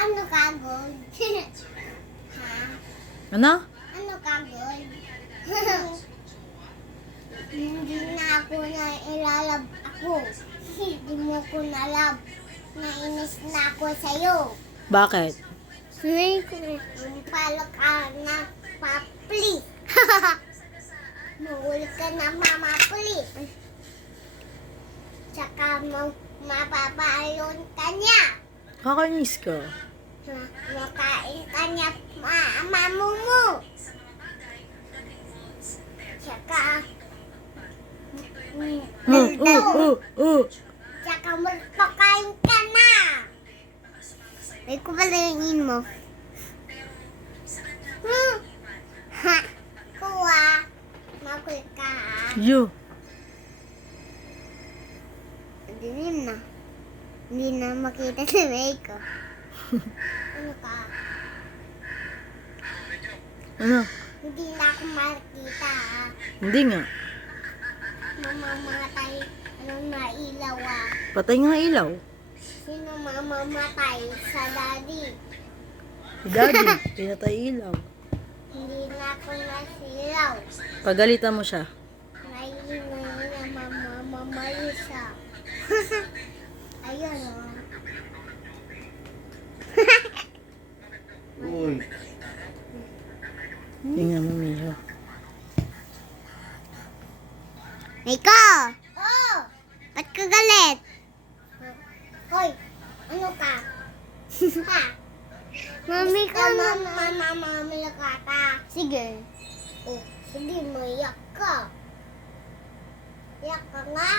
Ano ka, gold? Ha? Ano? Ano ka, gold? Hindi na ako na ilalab ako. Hindi mo ko nalab. Nainis na ako sa'yo. Bakit? Hindi ko pala ka na papli. Mahuli ka na mamapli. Tsaka mapapalon ka niya. Kakainis ka. Makain ka niya mama mo. Tsaka tsaka magpakain ka na. Ay ko palayin mo. Ha. Kuha. Makul ka. You. Dilim na. Hindi na makita si Meiko. Ano ka? Ano? Hindi na ako makita. Hindi nga. Mamamatay. Anong nailaw ah? Patay nga ilaw. Sino mamamatay sa daddy? Si Daddy, pinatay ilaw. Hindi na ako nasilaw. Pagalitan mo siya. Naiingay na mamamalisa. Ayun oh. Uy, Tingnan mo, Miho. Meiko! Oh! Ba't ka galit? Hoy! Ano ka? Ha? Mami ka na. Mami ka ta. Sige. Oh, sige, mayak ka. Yak ka nga.